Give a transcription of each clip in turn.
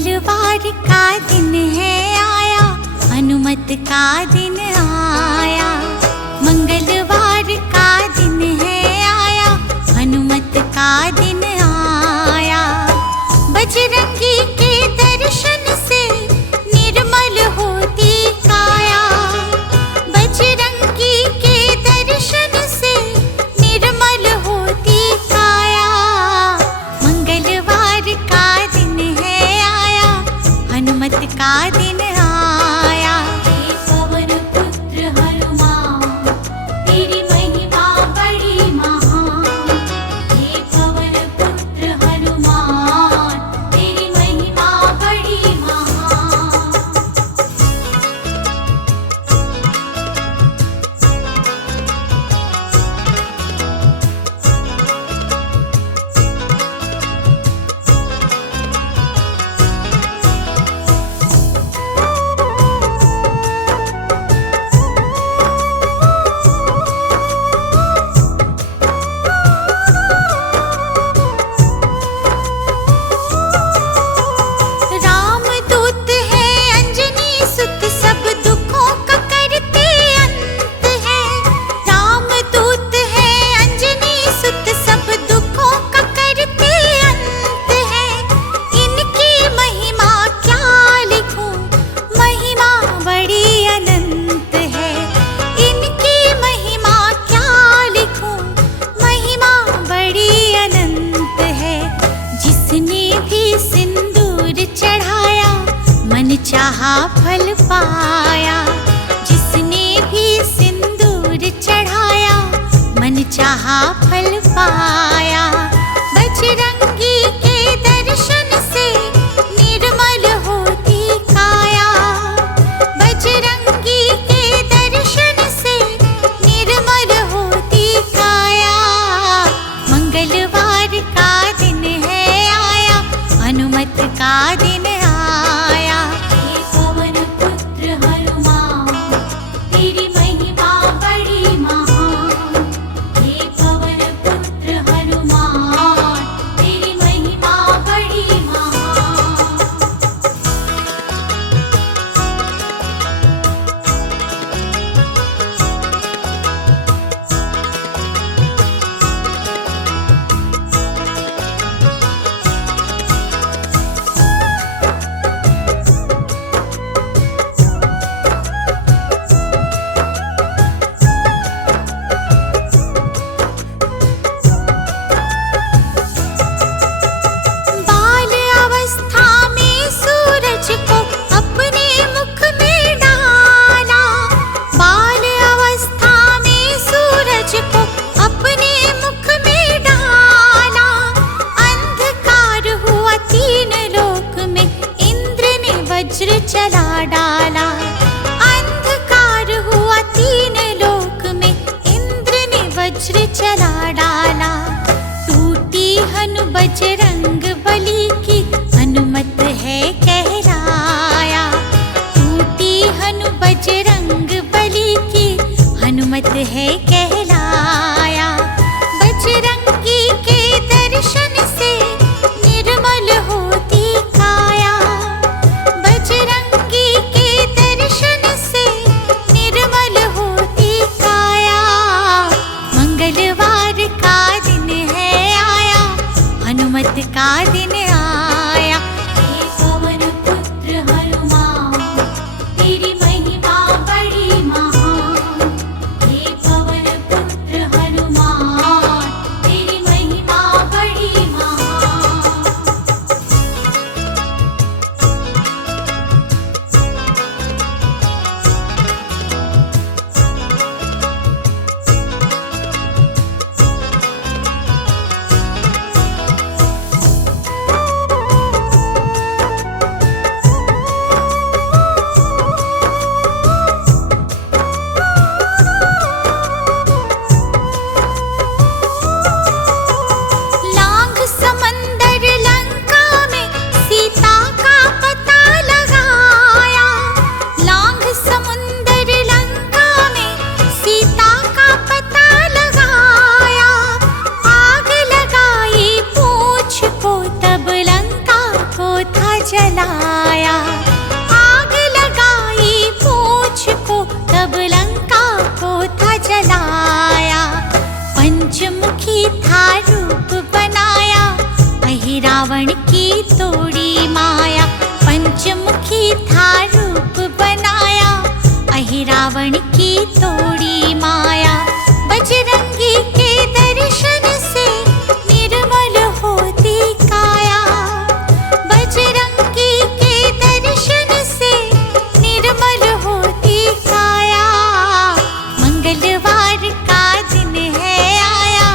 मंगलवार का दिन है आया, हनुमत का दिन आया। मंगलवार का दिन है आया, हनुमत का दिन आया। बजरंगी के दर्शन से निर्मल होती काया। बजरंगी के दर्शन से निर्मल होती काया। मंगलवार का दिन है आया, हनुमत का दिन आया। हे पवन पुत्र हनुमान, तेरी महिमा बड़ी महान। हे पवन पुत्र हनुमान, तेरी महिमा बड़ी महान। रामदूत है अंजनी सुत, सब दुखों का करते अंत है। रामदूत है अंजनी सुत, सब दुखों का करते अंत है। इनकी महिमा क्या लिखूं, महिमा बड़ी अनंत है। इनकी महिमा क्या लिखूं, महिमा बड़ी अनंत है। जिसने भी सिंदूर चढ़ाया, मन चाहा फल पाया। जिसने भी सिंदूर चढ़ाया, मन चाहा फल पाया। बजरंगी के दर्शन से निर्मल होती काया। बजरंगी के दर्शन से निर्मल होती काया। मंगलवार का दिन है आया, हनुमत का दिन आया। हे पवन पुत्र हनुमान, तेरी महिमा बड़ी महान। हे पवन पुत्र हनुमान, तेरी महिमा बड़ी महान। बाल अवस्था में सूरज को अपने मुख में डाला। बाल अवस्था में सूरज को अपने मुख में डाला। अंधकार हुआ तीन लोक में, इंद्र ने वज्र चला डाला। अंधकार हुआ तीन लोक में, इंद्र ने वज्र चला डाला। टूटी हनु बजरंग बली की, हनुमत है कहलाया। टूटी हनु बजरंग बली की, हनुमत है कहलाया। बजरंगी के दर्शन से निर्मल होती काया। बजरंगी के दर्शन जलाया, आग लगाई पूछ को तब लंका को था जलाया। पंचमुखी था रूप बनाया, अहिरावण की तोड़ी माया। पंचमुखी था रूप बनाया, अहिरावण की तोड़ी माया। बजरंगी के दर्शन से निर्मल होती काया, बजरंगी के दर्शन से निर्मल होती काया। मंगलवार का दिन है आया,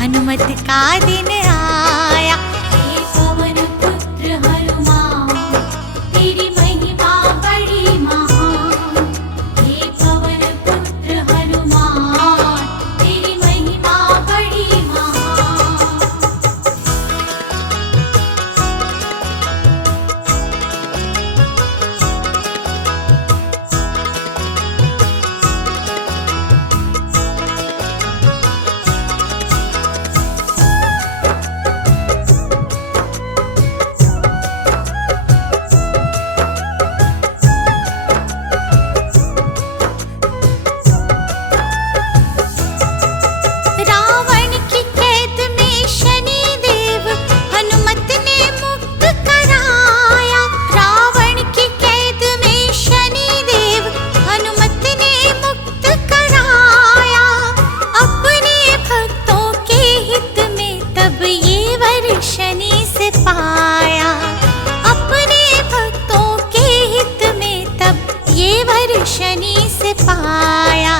हनुमत का दिन आया। हे पवन पुत्र हनुमान, तेरी महिमा बड़ी महान। हे पवन पुत्र हनुमान, तेरी महिमा बड़ी महान। रावण की कैद में शनि देव हनुमत ने मुक्त कराया। रावण की कैद में शनि देव हनुमत ने मुक्त कराया। अपने भक्तों के हित में तब ये वर शनि से पाया। अपने भक्तों के हित में तब ये वर शनि से पाया।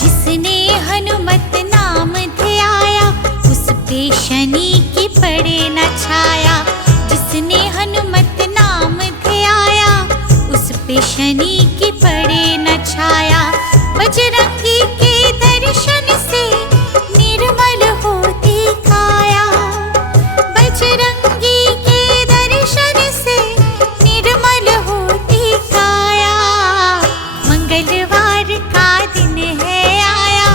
जिसने हनुमत नाम ध्याया, उस पे शनि की पड़े न छाया। जिसने हनुमत नाम ध्याया, उस पे शनि की पड़े न छाया। बजरंगी के दर्शन से निर्मल होती काया, बजरंगी के दर्शन से निर्मल होती काया। मंगलवार का दिन है आया,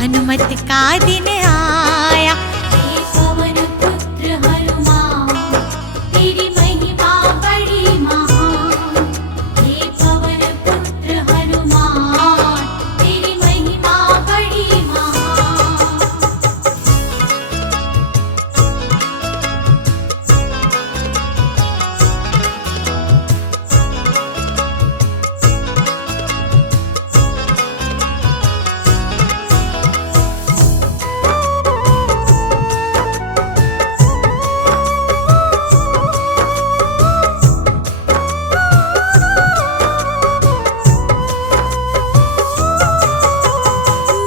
हनुमत का दिन आया। हे पवन पुत्र हनुमान, तेरी महिमा बड़ी महान। हे पवन पुत्र हनुमान, तेरी महिमा बड़ी महान।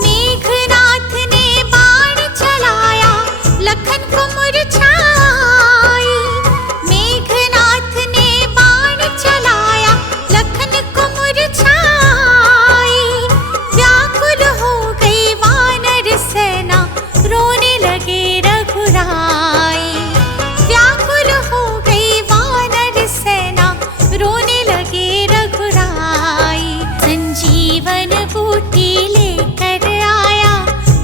मेघनाथ ने बाण चलाया, लखन को मुरझाई। मेघनाथ ने बाण चलाया, लखन को मुरझाई। व्याकुल हो गई वानर सेना, रोने लगे रघुराई। व्याकुल हो गई वानर सेना, रोने लगे रघुराई। संजीवन बूटी लेकर आया,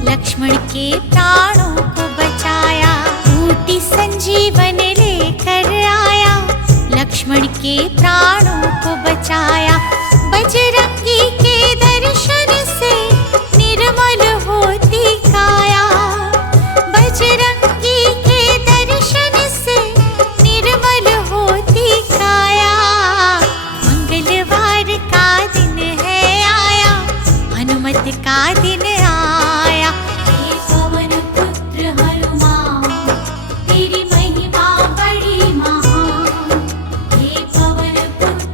लक्ष्मण के प्राणों को बचाया। बूटी संजीवन लेकर आया, लक्ष्मण के प्राणों को बचाया। बजरंगी के दर्शन से निर्मल होती काया, बजरंगी के दर्शन से निर्मल होती काया। मंगलवार का दिन है आया, हनुमत का दिन आया। हे पवन पुत्र हनुमान, तेरी महिमा बड़ी महान। हे पवन पुत्र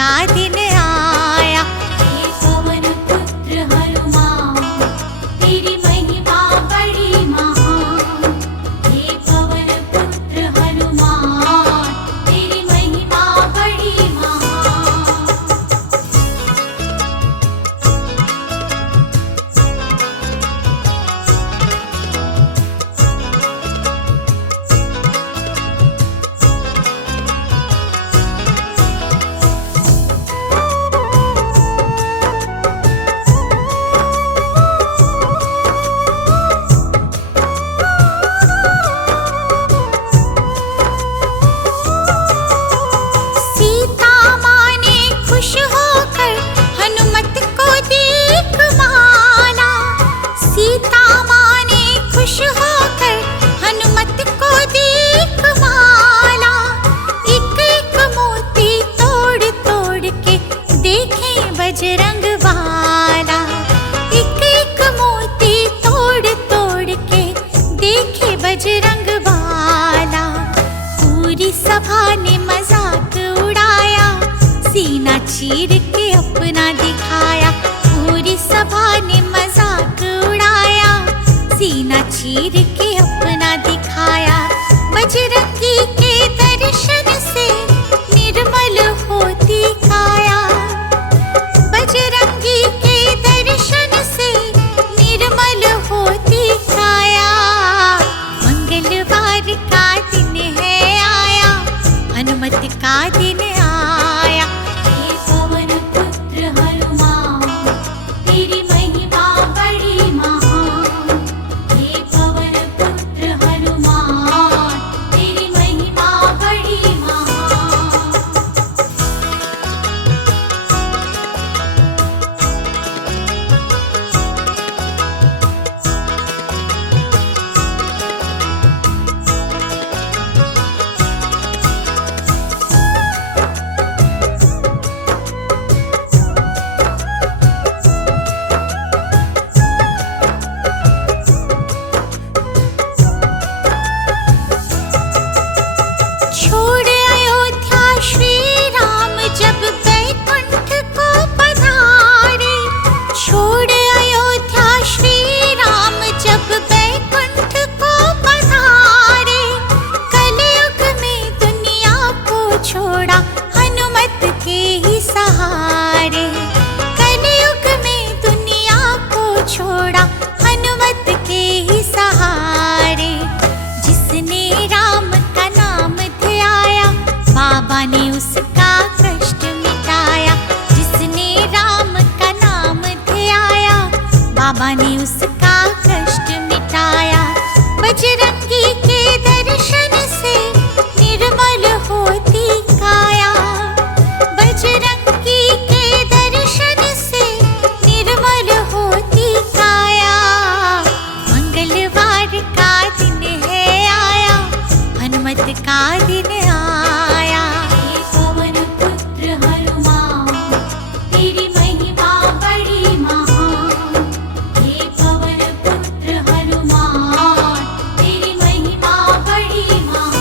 का दिन आया। हे पवन पुत्र हनुमान, तेरी महिमा बड़ी महान। हे पवन पुत्र हनुमान, तेरी महिमा बड़ी महान। सीता माँ ने खुश होकर हनुमत को दीप माला। सीता माँ ने खुश होकर हनुमत को दीप माला। एक एक मोती तोड़ तोड़ के देखे बजरंग बाला। एक एक मोती तोड़ तोड़ के देखे बजरंग बाला। पूरी सभा ने मजाक उड़ाया, सीना चीर के अपना दिखाया। पूरी सभा ने मजाक उड़ाया, सीना चीर के अपना दिखाया। बजरंगी के दर्शन से निर्मल होती काया। बजरंगी के दर्शन से निर्मल होती काया। मंगलवार का दिन है आया, हनुमत का दिन आया। हे पवन पुत्र हनुमान, तेरी महिमा बड़ी महान। हे पवन पुत्र हनुमान, तेरी महिमा बड़ी महान। छोड़ अयोध्या श्री राम जब बैकुंठ को पधारे। छोड़ अयोध्या श्री राम जब बैकुंठ को पधारे। कलयुग में दुनिया को छोड़ा हनुमत के ही सहारे। कलयुग में दुनिया को छोड़ा हनुमत के ही सहारे। जिसने राम का नाम ध्याया, बाबा ने उसका कष्ट मिटाया। जिसने राम का नाम ध्याया, बाबा ने उसका कष्ट मिटाया। बजरंगी के दर्शन से निर्मल होती काया। बजरंगी के दर्शन से निर्मल होती काया। मंगलवार का दिन है आया, हनुमत का दिन आया। हे पवन पुत्र हनुमान, तेरी महिमा बड़ी महान। हे पवन पुत्र हनुमान, तेरी महिमा बड़ी महान।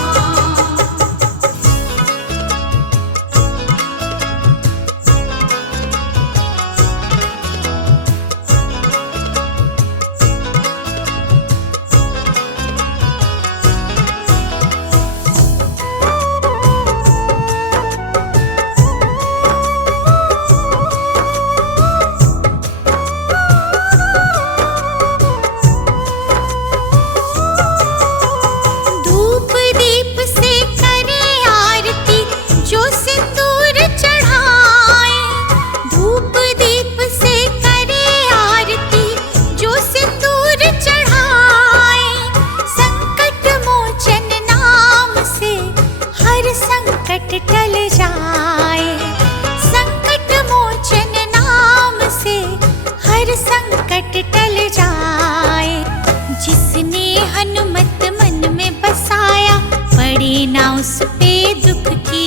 धूप दीप से करे आरती जो सिंदूर चढ़ाए। धूप दीप से करे आरती जो सिंदूर चढ़ाए। संकट मोचन नाम से हर संकट टल जाए। संकट मोचन नाम से हर संकट टल जाए। जिसने हनुमत मन में बसाया, पड़े ना उस पे दुख की